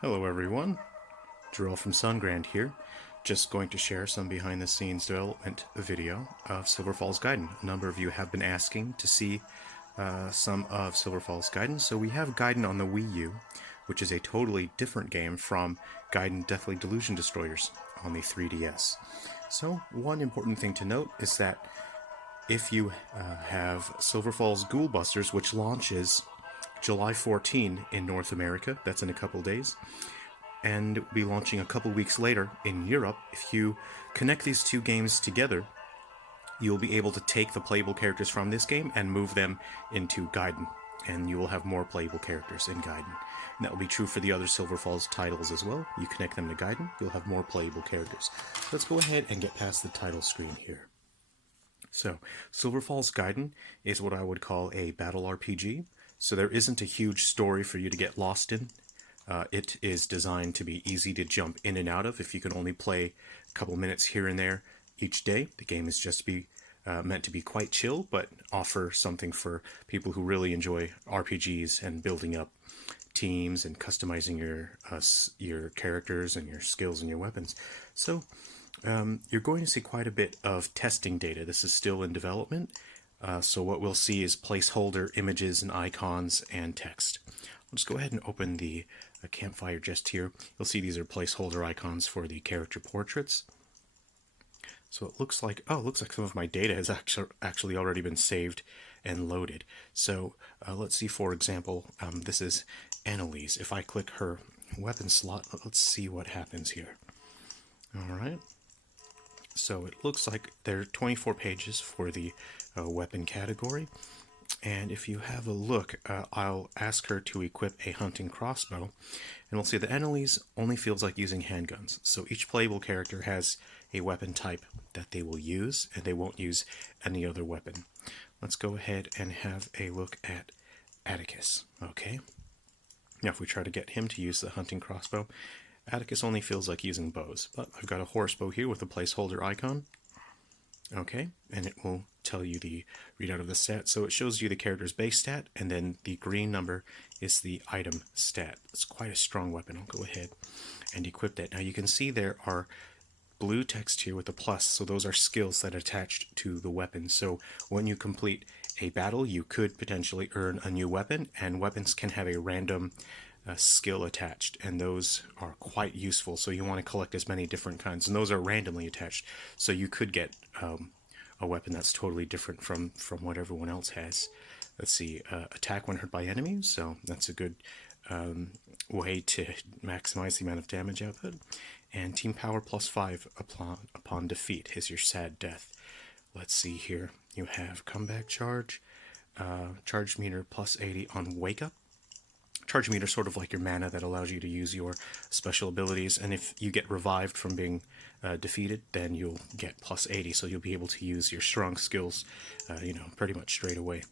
Hello everyone, Drill from Sungrand here, just going to share some behind the scenes development video of Silver Falls Gaiden. A number of you have been asking to see some of Silver Falls Gaiden, so we have Gaiden on the Wii U, which is a totally different game from Gaiden Deathly Delusion Destroyers on the 3DS. So one important thing to note is that if you have Silver Falls Ghoul Busters, which launches July 14 in North America, that's in a couple days, and it will be launching a couple weeks later in Europe. If you connect these two games together, you'll be able to take the playable characters from this game and move them into Gaiden, and you will have more playable characters in Gaiden. And that will be true for the other Silver Falls titles as well. You connect them to Gaiden, you'll have more playable characters. Let's go ahead and get past the title screen here. So, Silver Falls Gaiden is what I would call a battle RPG. So there isn't a huge story for you to get lost in. It is designed to be easy to jump in and out of if you can only play a couple minutes here and there each day. The game is just meant to be quite chill, but offer something for people who really enjoy RPGs and building up teams and customizing your characters and your skills and your weapons. So you're going to see quite a bit of testing data. This is still in development. So what we'll see is placeholder images and icons and text. I'll just go ahead and open the campfire just here. You'll see these are placeholder icons for the character portraits. So it looks like, some of my data has actually already been saved and loaded. So let's see, for example, this is Annalise. If I click her weapon slot, let's see what happens here. Alright. So it looks like there are 24 pages for the weapon category. And if you have a look, I'll ask her to equip a hunting crossbow, and we'll see that Annalise only feels like using handguns. So each playable character has a weapon type that they will use, and they won't use any other weapon. Let's go ahead and have a look at Atticus, okay? Now if we try to get him to use the hunting crossbow, Atticus only feels like using bows, but I've got a horse bow here with a placeholder icon. Okay, and it will tell you the readout of the stat. So it shows you the character's base stat, and then the green number is the item stat. It's quite a strong weapon. I'll go ahead and equip that. Now you can see there are blue text here with a plus, so those are skills that are attached to the weapon. So when you complete a battle, you could potentially earn a new weapon, and weapons can have a random skill attached, and those are quite useful. So you want to collect as many different kinds, and those are randomly attached. So you could get a weapon that's totally different from what everyone else has. Let's see, attack when hurt by enemies, so that's a good way to maximize the amount of damage output. And team power +5 upon defeat is your sad death. Let's see here, you have comeback charge, charge meter +80 on wake up. Charge meter sort of like your mana that allows you to use your special abilities, and if you get revived from being defeated, then you'll get +80, so you'll be able to use your strong skills, pretty much straight away.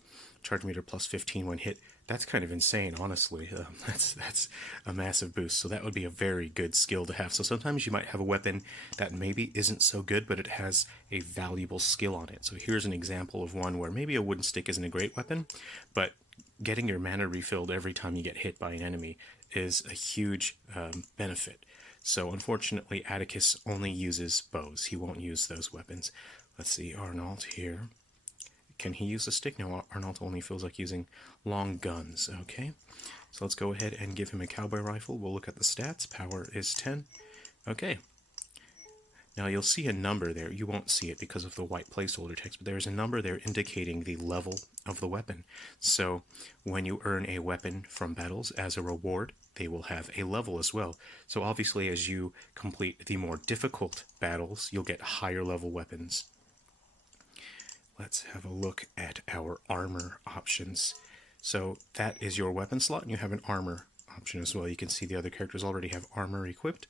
Charge meter +15 when hit. That's kind of insane, honestly. That's a massive boost, so that would be a very good skill to have. So sometimes you might have a weapon that maybe isn't so good, but it has a valuable skill on it. So here's an example of one where maybe a wooden stick isn't a great weapon, but getting your mana refilled every time you get hit by an enemy is a huge benefit. So unfortunately, Atticus only uses bows. He won't use those weapons. Let's see, Arnault here. Can he use a stick? No, Arnault only feels like using long guns. Okay, so let's go ahead and give him a cowboy rifle. We'll look at the stats. Power is 10. Okay. Now you'll see a number there. You won't see it because of the white placeholder text, but there's a number there indicating the level of the weapon. So when you earn a weapon from battles as a reward, they will have a level as well. So obviously as you complete the more difficult battles, you'll get higher level weapons. Let's have a look at our armor options. So that is your weapon slot, and you have an armor option as well. You can see the other characters already have armor equipped.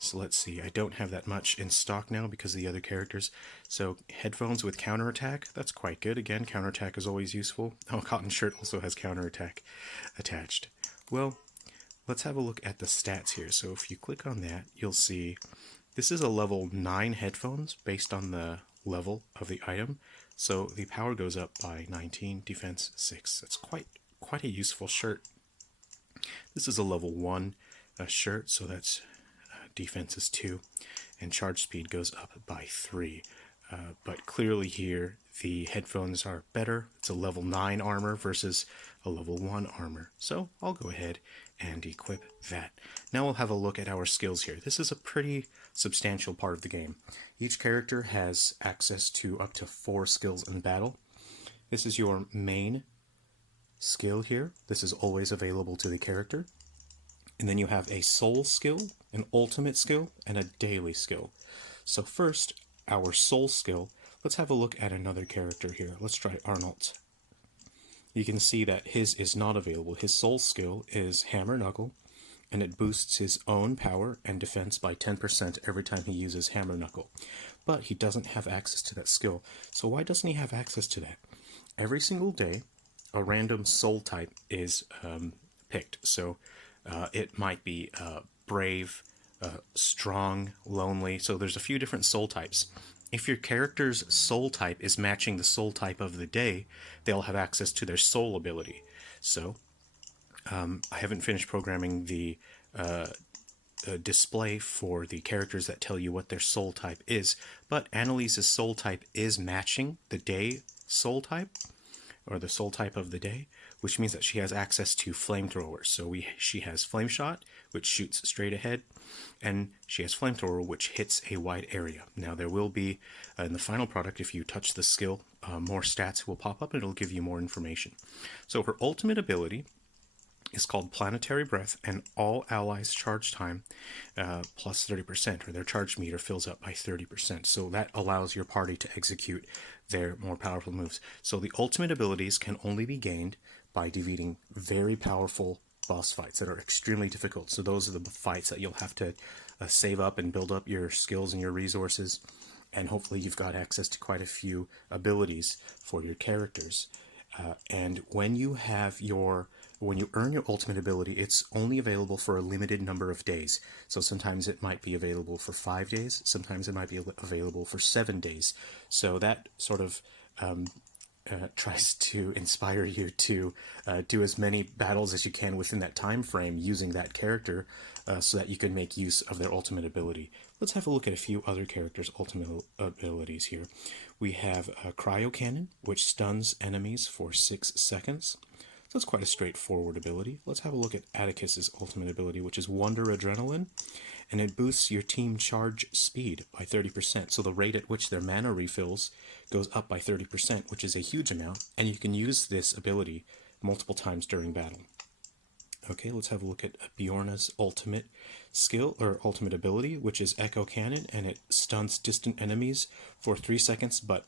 So let's see, I don't have that much in stock now because of the other characters. So headphones with counterattack, that's quite good. Again, counterattack is always useful. Oh, cotton shirt also has counterattack attached. Well, let's have a look at the stats here. So if you click on that, you'll see this is a level 9 headphones based on the level of the item. So the power goes up by 19, defense 6. That's quite a useful shirt. This is a level 1 a shirt, so that's defense is 2, and charge speed goes up by 3. But clearly here, the headphones are better. It's a level 9 armor versus a level 1 armor. So I'll go ahead and equip that. Now we'll have a look at our skills here. This is a pretty substantial part of the game. Each character has access to up to 4 skills in battle. This is your main skill here. This is always available to the character. And then you have a soul skill, an ultimate skill, and a daily skill. So first, our soul skill, let's have a look at another character here. Let's try Arnold. You can see that his is not available. His soul skill is Hammer Knuckle, and it boosts his own power and defense by 10% every time he uses Hammer Knuckle. But he doesn't have access to that skill. So why doesn't he have access to that? Every single day, a random soul type is picked. So it might be brave, strong, lonely. So there's a few different soul types. If your character's soul type is matching the soul type of the day, they'll have access to their soul ability. So I haven't finished programming the display for the characters that tell you what their soul type is, but Annalise's soul type is matching the day soul type, or the soul type of the day, which means that she has access to flamethrowers. So she has Flame Shot, which shoots straight ahead, and she has Flamethrower, which hits a wide area. Now there will be, in the final product, if you touch the skill, more stats will pop up and it'll give you more information. So her ultimate ability is called Planetary Breath, and all allies' charge time plus 30%, or their charge meter fills up by 30%. So that allows your party to execute their more powerful moves. So the ultimate abilities can only be gained by defeating very powerful boss fights that are extremely difficult. So those are the fights that you'll have to save up and build up your skills and your resources, and hopefully you've got access to quite a few abilities for your characters. And when you earn your ultimate ability, it's only available for a limited number of days. So sometimes it might be available for 5 days, sometimes it might be available for 7 days. So that sort of tries to inspire you to do as many battles as you can within that time frame using that character, so that you can make use of their ultimate ability. Let's have a look at a few other characters' ultimate abilities here. We have Cryo Cannon, which stuns enemies for 6 seconds. So that's quite a straightforward ability. Let's have a look at Atticus's ultimate ability, which is Wonder Adrenaline, and it boosts your team charge speed by 30%. So the rate at which their mana refills goes up by 30%, which is a huge amount, and you can use this ability multiple times during battle. Okay, let's have a look at Bjorna's ultimate skill, or ultimate ability, which is Echo Cannon, and it stuns distant enemies for 3 seconds, but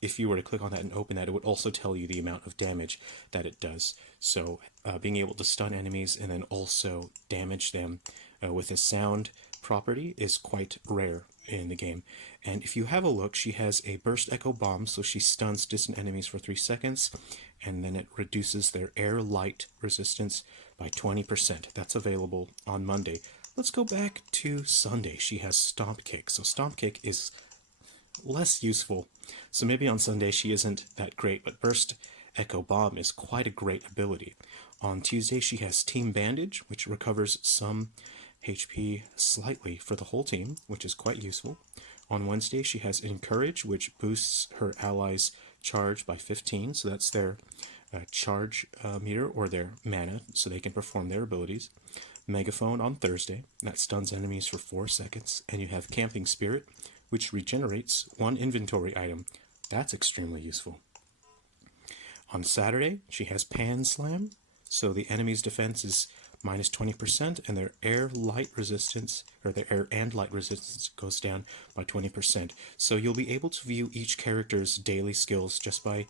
if you were to click on that and open that, it would also tell you the amount of damage that it does. So being able to stun enemies and then also damage them with a sound property is quite rare in the game. And if you have a look, she has a Burst Echo Bomb, so she stuns distant enemies for 3 seconds, and then it reduces their air light resistance by 20%. That's available on Monday. Let's go back to Sunday. She has Stomp Kick. So Stomp Kick is less useful, so maybe on Sunday she isn't that great, but Burst Echo Bomb is quite a great ability. On Tuesday she has Team Bandage, which recovers some HP slightly for the whole team, which is quite useful. On Wednesday she has Encourage, which boosts her allies' charge by 15, so that's their charge meter, or their mana, so they can perform their abilities. Megaphone on Thursday, that stuns enemies for 4 seconds, and you have Camping Spirit, which regenerates 1 inventory item. That's extremely useful. On Saturday, she has Pan Slam, so the enemy's defense is minus 20%, and their air light resistance, or their air and light resistance, goes down by 20%. So you'll be able to view each character's daily skills just by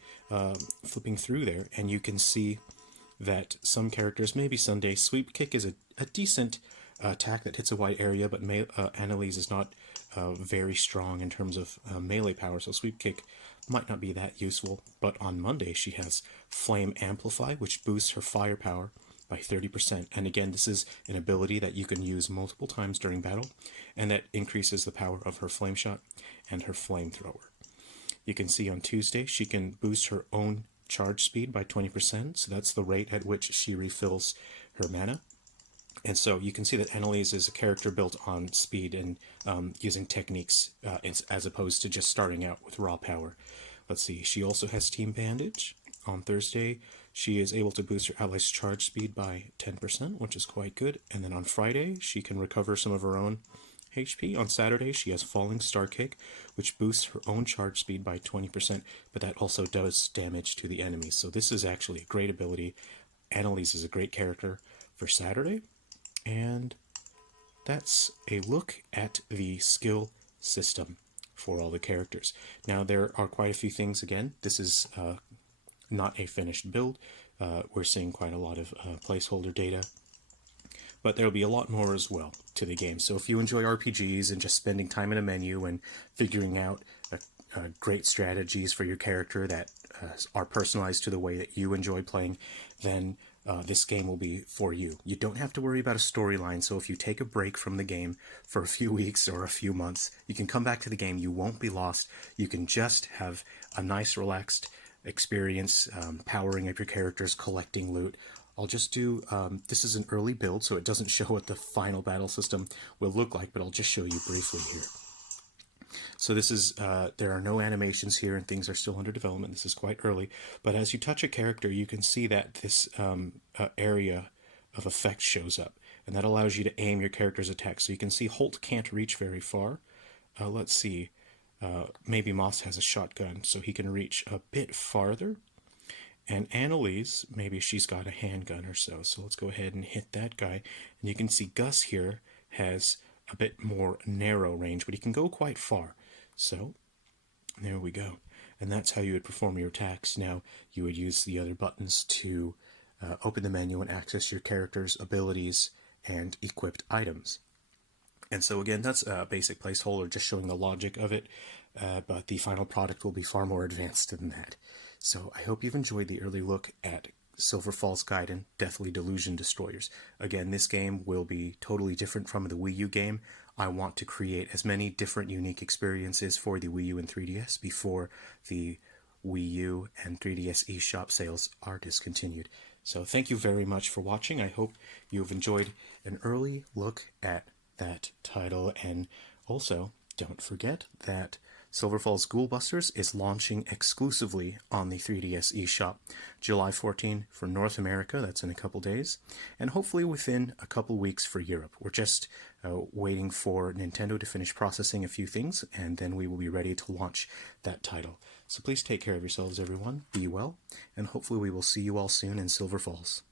flipping through there, and you can see that some characters, maybe Sunday, Sweep Kick is a decent attack that hits a wide area, but Annalise is not very strong in terms of melee power, so Sweep Kick might not be that useful. But on Monday she has Flame Amplify, which boosts her firepower by 30%, and again this is an ability that you can use multiple times during battle, and that increases the power of her Flame Shot and her Flamethrower. You can see on Tuesday she can boost her own charge speed by 20%, so that's the rate at which she refills her mana. And so you can see that Annalise is a character built on speed and using techniques as opposed to just starting out with raw power. Let's see, she also has Team Bandage. On Thursday, she is able to boost her allies' charge speed by 10%, which is quite good. And then on Friday, she can recover some of her own HP. On Saturday, she has Falling Star Kick, which boosts her own charge speed by 20%, but that also does damage to the enemies. So this is actually a great ability. Annalise is a great character for Saturday. And that's a look at the skill system for all the characters. Now, there are quite a few things. Again, this is not a finished build. We're seeing quite a lot of placeholder data, but there'll be a lot more as well to the game. So if you enjoy RPGs and just spending time in a menu and figuring out great strategies for your character that are personalized to the way that you enjoy playing, then this game will be for you. You don't have to worry about a storyline, so if you take a break from the game for a few weeks or a few months, you can come back to the game. You won't be lost. You can just have a nice, relaxed experience powering up your characters, collecting loot. I'll just do, this is an early build, so it doesn't show what the final battle system will look like, but I'll just show you briefly here. So this is, there are no animations here and things are still under development. This is quite early, but as you touch a character, you can see that this area of effect shows up, and that allows you to aim your character's attack. So you can see Holt can't reach very far. Let's see, maybe Moss has a shotgun, so he can reach a bit farther. And Annalise, maybe she's got a handgun or so. So let's go ahead and hit that guy. And you can see Gus here has a bit more narrow range, but he can go quite far. So there we go. And that's how you would perform your attacks. Now you would use the other buttons to open the menu and access your character's abilities and equipped items. And so again, that's a basic placeholder just showing the logic of it, but the final product will be far more advanced than that. So I hope you've enjoyed the early look at Silver Falls Gaiden, Deathly Delusion Destroyers. Again, this game will be totally different from the Wii U game. I want to create as many different unique experiences for the Wii U and 3DS before the Wii U and 3DS eShop sales are discontinued. So thank you very much for watching. I hope you've enjoyed an early look at that title, and also don't forget that Silver Falls Ghoul Busters is launching exclusively on the 3DS eShop July 14 for North America, that's in a couple days, and hopefully within a couple weeks for Europe. We're just waiting for Nintendo to finish processing a few things, and then we will be ready to launch that title. So please take care of yourselves, everyone, be well, and hopefully we will see you all soon in Silver Falls.